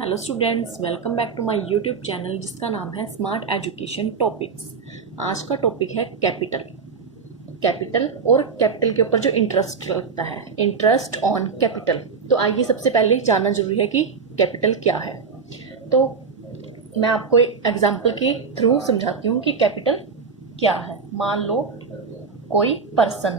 Hello students, welcome back to my YouTube channel जिसका नाम है स्मार्ट एजुकेशन टॉपिक्स। आज का टॉपिक है कैपिटल। कैपिटल और कैपिटल के ऊपर जो इंटरेस्ट लगता है, इंटरेस्ट ऑन कैपिटल। तो आइए सबसे पहले जानना जरूरी है कि कैपिटल क्या है। तो मैं आपको एक एग्जांपल के थ्रू समझाती हूँ कि कैपिटल क्या है। मान लो कोई पर्सन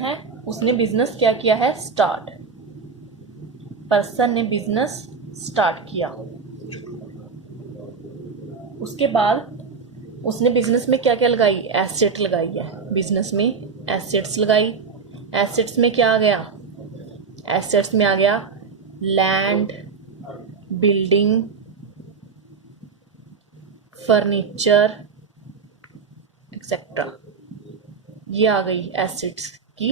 है, उसने बिजनेस क्या किया है, स्टार्ट। पर्सन ने बिजनेस स्टार्ट किया, उसके बाद उसने बिजनेस में क्या क्या लगाई, एसेट लगाई है। बिजनेस में एसेट्स लगाई। एसेट्स में क्या आ गया, एसेट्स में आ गया लैंड, बिल्डिंग, फर्नीचर एक्सेट्रा। ये आ गई एसेट्स की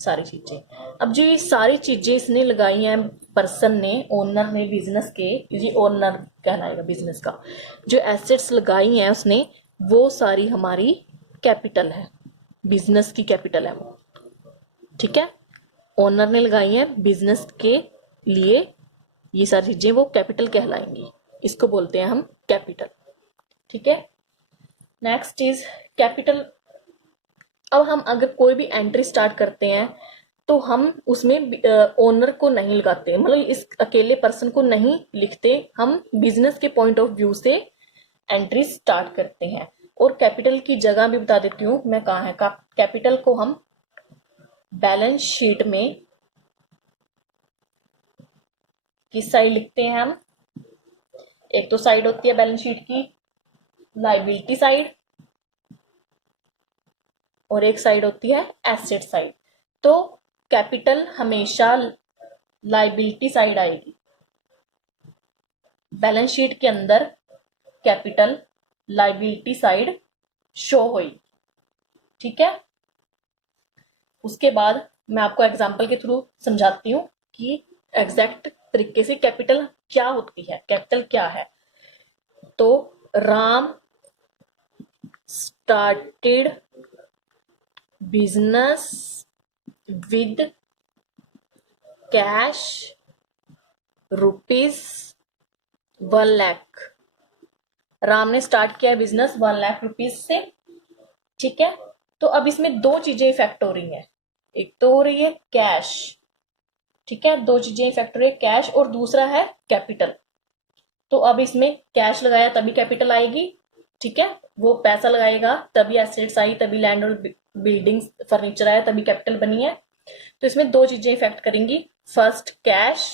सारी चीजें। अब जो ये सारी चीजें इसने लगाई हैं पर्सन ने, ओनर ने बिजनेस के, ये ओनर कहलाएगा बिजनेस का। जो एसेट्स लगाई हैं उसने, वो सारी हमारी कैपिटल है, बिजनेस की कैपिटल है वो। ठीक है, ओनर ने लगाई हैं बिजनेस के लिए, ये सारी चीजें वो कैपिटल कहलाएंगी। इसको बोलते हैं हम कैपिटल। ठीक है, नेक्स्ट इज कैपिटल। अब हम अगर कोई भी एंट्री स्टार्ट करते हैं तो हम उसमें ओनर को नहीं लगाते, मतलब इस अकेले पर्सन को नहीं लिखते, हम बिजनेस के पॉइंट ऑफ व्यू से एंट्री स्टार्ट करते हैं। और कैपिटल की जगह भी बता देती हूँ मैं कहाँ है। कैपिटल को हम बैलेंस शीट में किस साइड लिखते हैं हम, एक तो साइड होती है बैलेंस शीट की लाइबिलिटी साइड, और एक साइड होती है एसेट साइड। तो कैपिटल हमेशा लाइबिलिटी साइड आएगी बैलेंस शीट के अंदर। कैपिटल लाइबिलिटी साइड शो हुई। ठीक है, उसके बाद मैं आपको एग्जांपल के थ्रू समझाती हूँ कि एग्जैक्ट तरीके से कैपिटल क्या होती है, कैपिटल क्या है। तो Ram started business with cash rupees 1 lakh. Ram ने स्टार्ट किया बिजनेस 1 लाख रुपीज से। ठीक है, तो अब इसमें दो चीजें इफेक्ट हो रही हैं, एक तो हो रही है कैश। ठीक है, दो चीजें इफेक्ट हो रही है, कैश और दूसरा है कैपिटल। तो अब इसमें कैश लगाया तभी कैपिटल आएगी। ठीक है, वो पैसा लगाएगा तभी एसेट्स आई, तभी लैंड और बिल्डिंग्स फर्नीचर आया, तभी कैपिटल बनी है। तो इसमें दो चीजें इफेक्ट करेंगी, first cash,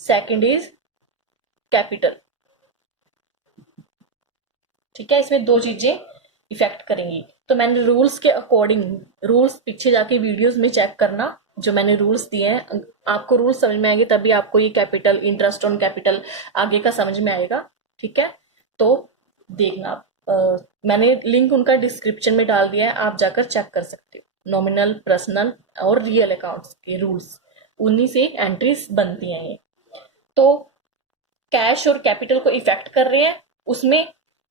second is capital. ठीक है, इसमें दो चीजें इफेक्ट करेंगी। तो मैंने रूल्स के अकॉर्डिंग, रूल्स पीछे जाके वीडियोस में चेक करना, जो मैंने रूल्स दिए हैं, आपको रूल्स समझ में आएंगे तभी आपको ये कैपिटल, इंटरेस्ट ऑन कैपिटल आगे का समझ में आएगा। ठीक है, तो देखना मैंने लिंक उनका डिस्क्रिप्शन में डाल दिया है, आप जाकर चेक कर सकते हो। नॉमिनल, पर्सनल और रियल अकाउंट्स के रूल्स, उन्हीं से एंट्रीज बनती हैं ये। तो कैश और कैपिटल को इफेक्ट कर रहे हैं उसमें।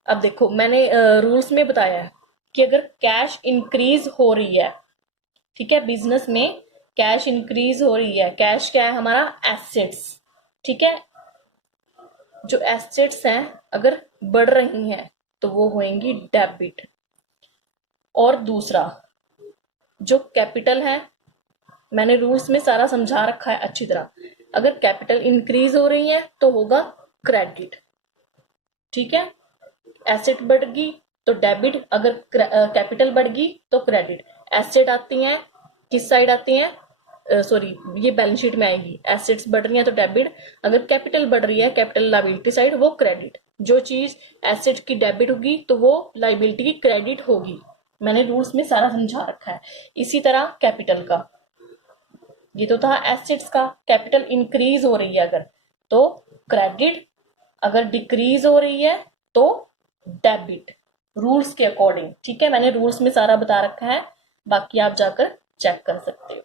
अब देखो, मैंने रूल्स में बताया है कि अगर कैश इंक्रीज हो रही है, ठीक है, बिजनेस में कैश इंक्रीज हो रही है, कैश क्या है हमारा, एसेट्स। ठीक है, जो एसेट्स हैं अगर बढ़ रही हैं तो वो होंगी डेबिट। और दूसरा जो कैपिटल है, मैंने रूल्स में सारा समझा रखा है अच्छी तरह, अगर कैपिटल इंक्रीज हो रही है तो होगा क्रेडिट। ठीक है, एसेट बढ़गी तो डेबिट, अगर कैपिटल बढ़गी तो क्रेडिट। एसेट आती हैं किस साइड आती हैं, सॉरी ये बैलेंस शीट में आएगी, एसेट्स बढ़ रही हैं तो डेबिट, अगर कैपिटल बढ़ रही है कैपिटल लाइबिलिटी साइड, वो क्रेडिट। जो चीज एसेट की डेबिट होगी तो वो लाइबिलिटी की क्रेडिट होगी। मैंने रूल्स में सारा समझा रखा है। इसी तरह कैपिटल का, ये तो था एसेट्स का, कैपिटल इंक्रीज हो रही है अगर तो क्रेडिट, अगर डिक्रीज हो रही है तो डेबिट, रूल्स के अकॉर्डिंग। ठीक है, मैंने रूल्स में सारा बता रखा है, बाकी आप जाकर चेक कर सकते हो।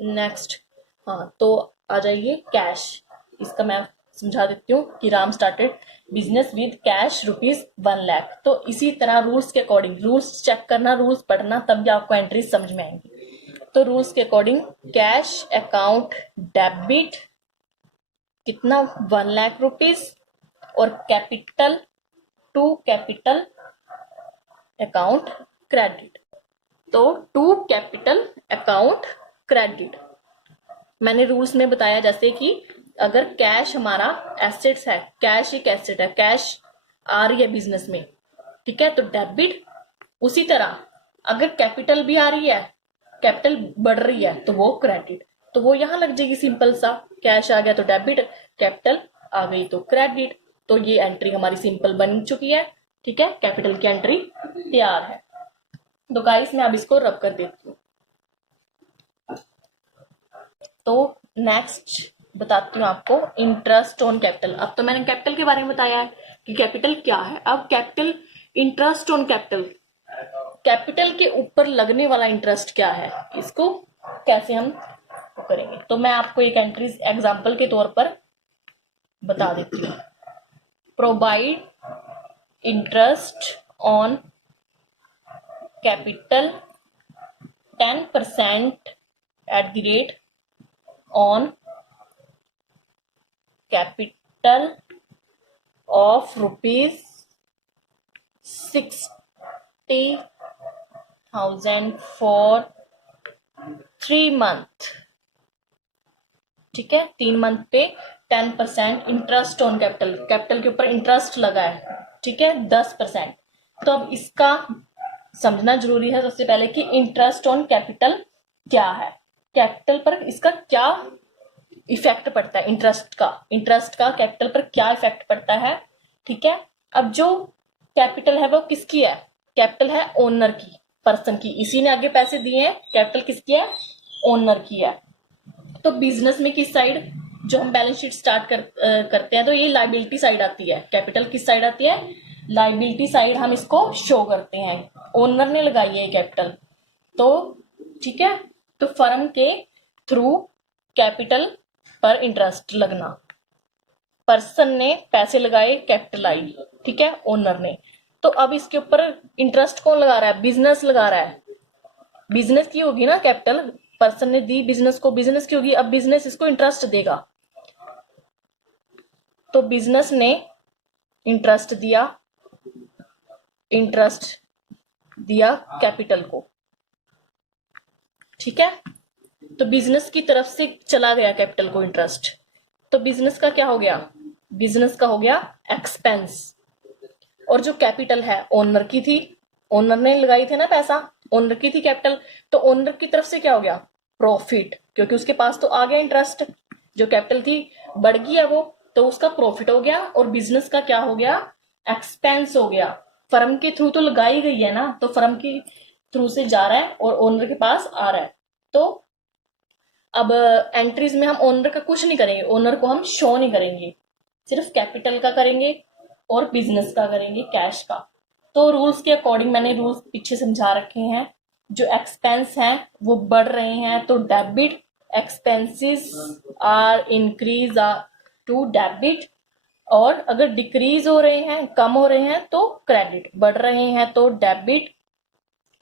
नेक्स्ट, हाँ तो आ जाइए कैश। इसका मैं समझा देती हूँ कि Ram started business with cash rupees 1 lakh. तो इसी तरह रूल्स के अकॉर्डिंग, रूल्स चेक करना, रूल्स पढ़ना, तब भी आपको एंट्रीज समझ में आएंगी। तो रूल्स के अकॉर्डिंग कैश अकाउंट डेबिट कितना 1,00,000 रुपीज और capital to capital account credit. तो टू कैपिटल अकाउंट क्रेडिट मैंने रूल्स में बताया, जैसे कि अगर कैश हमारा एसेट्स है, कैश एक एसेट है, कैश आ रही है बिजनेस में, ठीक है, तो डेबिट। उसी तरह अगर कैपिटल भी आ रही है, कैपिटल बढ़ रही है, तो वो क्रेडिट। तो वो यहां लग जाएगी सिंपल सा, कैश आ गया तो डेबिट, कैपिटल आ गई तो क्रेडिट। तो ये एंट्री हमारी सिंपल बन चुकी है, ठीक है, कैपिटल की एंट्री तैयार है। तो गाइस मैं अब इसको रब कर देती हूँ। तो नेक्स्ट बताती हूँ आपको इंटरेस्ट ऑन कैपिटल। अब तो मैंने कैपिटल के बारे में बताया है कि कैपिटल क्या है। अब capital, interest on capital, capital के ऊपर लगने वाला इंटरेस्ट क्या है, इसको कैसे हम करेंगे। तो मैं आपको एक एंट्रीज एग्जांपल के तौर पर बता देती हूँ। Provide interest on capital 10% at the rate on capital of ₹60,000 for 3 month. ठीक है, 3 मंथ पे 10% इंटरेस्ट ऑन कैपिटल, कैपिटल के ऊपर इंटरेस्ट लगा है, ठीक है, 10%। तो अब इसका समझना जरूरी है सबसे पहले कि इंटरेस्ट ऑन कैपिटल क्या है, कैपिटल पर इसका क्या इफेक्ट पड़ता है, इंटरेस्ट का कैपिटल पर क्या इफेक्ट पड़ता है। ठीक है, अब जो कैपिटल है वो किसकी है, कैपिटल है ओनर की, पर्सन की, इसी ने आगे पैसे दिए हैं, कैपिटल किसकी है, ओनर की है। तो बिजनेस में किस साइड जो हम बैलेंस शीट स्टार्ट करते हैं, तो ये लाइबिलिटी साइड आती है, कैपिटल किस साइड आती है, लाइबिलिटी साइड हम इसको शो करते हैं, ओनर ने लगाई है कैपिटल। तो ठीक है, तो फर्म के थ्रू कैपिटल पर इंटरेस्ट लगना, पर्सन ने पैसे लगाए, कैपिटल आई, ठीक है, ओनर ने। तो अब इसके ऊपर इंटरेस्ट कौन लगा रहा है, बिजनेस लगा रहा है, बिजनेस की होगी ना कैपिटल, पर्सन ने दी बिजनेस को, बिजनेस की होगी, अब बिजनेस इसको इंटरेस्ट देगा। तो बिजनेस ने इंटरेस्ट दिया कैपिटल को, ठीक है, तो बिजनेस की तरफ से चला गया कैपिटल को इंटरेस्ट। तो बिजनेस का क्या हो गया, बिजनेस का हो गया एक्सपेंस। और जो कैपिटल है ओनर की थी, ओनर ने लगाई थी ना पैसा, ओनर की थी कैपिटल, तो ओनर की तरफ से क्या हो गया, प्रॉफिट, क्योंकि उसके पास तो आ गया इंटरेस्ट, जो कैपिटल थी बढ़ गई है वो, तो उसका प्रॉफिट हो गया। और बिजनेस का क्या हो गया, एक्सपेंस हो गया, फर्म के थ्रू तो लगाई गई है ना, तो फर्म के थ्रू से जा रहा है और ओनर के पास आ रहा है। तो अब एंट्रीज में हम ओनर का कुछ नहीं करेंगे, ओनर को हम शो नहीं करेंगे, सिर्फ कैपिटल का करेंगे और बिजनेस का करेंगे, कैश का। तो रूल्स के अकॉर्डिंग मैंने रूल्स पीछे समझा रखे हैं। जो एक्सपेंस हैं वो बढ़ रहे हैं तो debit, expenses are increase to debit, और अगर डिक्रीज हो रहे हैं, कम हो रहे हैं तो क्रेडिट, बढ़ रहे हैं तो डेबिट,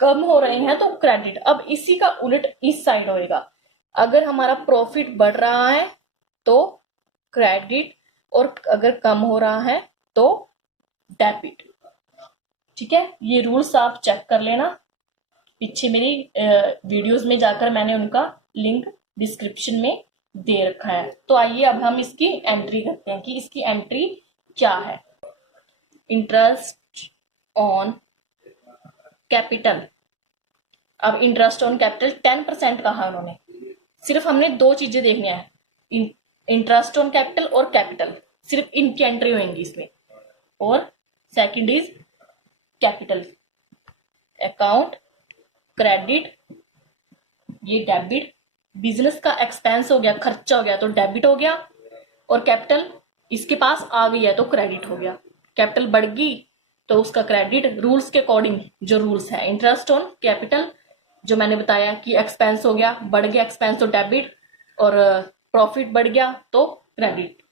कम हो रहे हैं तो क्रेडिट। अब इसी का उलट इस साइड होएगा, अगर हमारा प्रॉफिट बढ़ रहा है तो क्रेडिट, और अगर कम हो रहा है तो डेबिट। ठीक है, ये रूल्स आप चेक कर लेना, पीछे मेरी वीडियोस में जाकर मैंने उनका लिंक डिस्क्रिप्शन में दे रखा है। तो आइए अब हम इसकी एंट्री करते हैं कि इसकी एंट्री क्या है। इंटरेस्ट ऑन कैपिटल, अब इंटरेस्ट ऑन कैपिटल 10% कहा उन्होंने, सिर्फ हमने दो चीजें देखनी है, इंटरेस्ट ऑन कैपिटल और कैपिटल, सिर्फ इनकी एंट्री होंगी इसमें। और second is capital account credit, ये डेबिट, बिजनेस का एक्सपेंस हो गया, खर्चा हो गया तो डेबिट हो गया, और कैपिटल इसके पास आ गई है तो क्रेडिट हो गया, कैपिटल बढ़ गई तो उसका क्रेडिट। रूल्स के अकॉर्डिंग जो रूल्स है, इंटरेस्ट ऑन कैपिटल जो मैंने बताया कि एक्सपेंस हो गया, बढ़ गया एक्सपेंस तो डेबिट, और प्रॉफिट बढ़ गया तो क्रेडिट।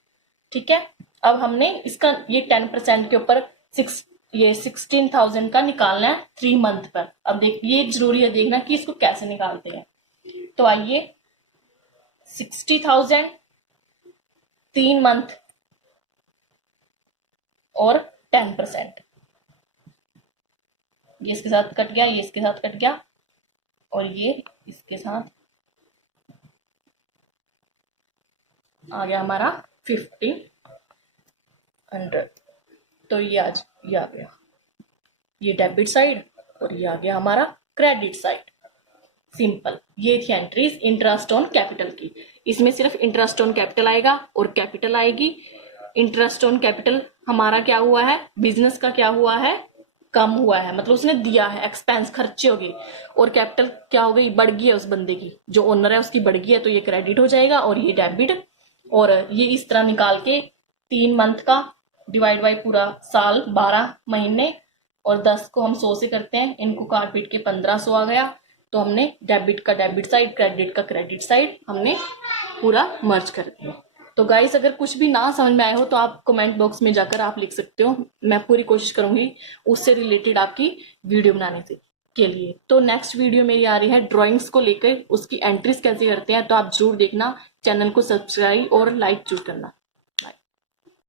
ठीक है, अब हमने इसका ये 10% के ऊपर 16,000 का निकालना है 3 मंथ पर। अब देख, ये जरूरी है देखना कि इसको कैसे निकालते हैं। तो आइए 60,000 3 मंथ और 10%, ये इसके साथ कट गया, ये इसके साथ कट गया और ये इसके साथ आ गया हमारा 1500। तो ये आज ये आ गया, ये डेबिट साइड और ये आ गया हमारा क्रेडिट साइड। सिंपल, ये थी एंट्रीज इंटरेस्ट ऑन कैपिटल की। इसमें सिर्फ इंटरेस्ट ऑन कैपिटल आएगा और कैपिटल आएगी। इंटरेस्ट ऑन कैपिटल हमारा क्या हुआ है, बिजनेस का क्या हुआ है, कम हुआ है, मतलब उसने दिया है, एक्सपेंस खर्चे हो गए, और कैपिटल क्या हो गई, बढ़ गई है उस बंदे की, जो ओनर है उसकी बढ़ गई है, तो ये क्रेडिट हो जाएगा और ये डेबिट। और ये इस तरह निकाल के 3 मंथ का डिवाइड बाई पूरा साल 12 महीने और 10 को हम 100 से करते हैं, इनको काट पीट के 1500 आ गया। तो हमने डेबिट का डेबिट साइड, क्रेडिट का क्रेडिट साइड हमने पूरा मर्ज कर दिया। तो गाइस अगर कुछ भी ना समझ में आए हो तो आप कमेंट बॉक्स में जाकर आप लिख सकते हो, मैं पूरी कोशिश करूंगी उससे रिलेटेड आपकी वीडियो बनाने से के लिए। तो नेक्स्ट वीडियो मेरी आ रही है ड्राइंग्स को लेकर, उसकी एंट्रीज कैसे करते हैं, तो आप जरूर देखना, चैनल को सब्सक्राइब और लाइक जरूर करना।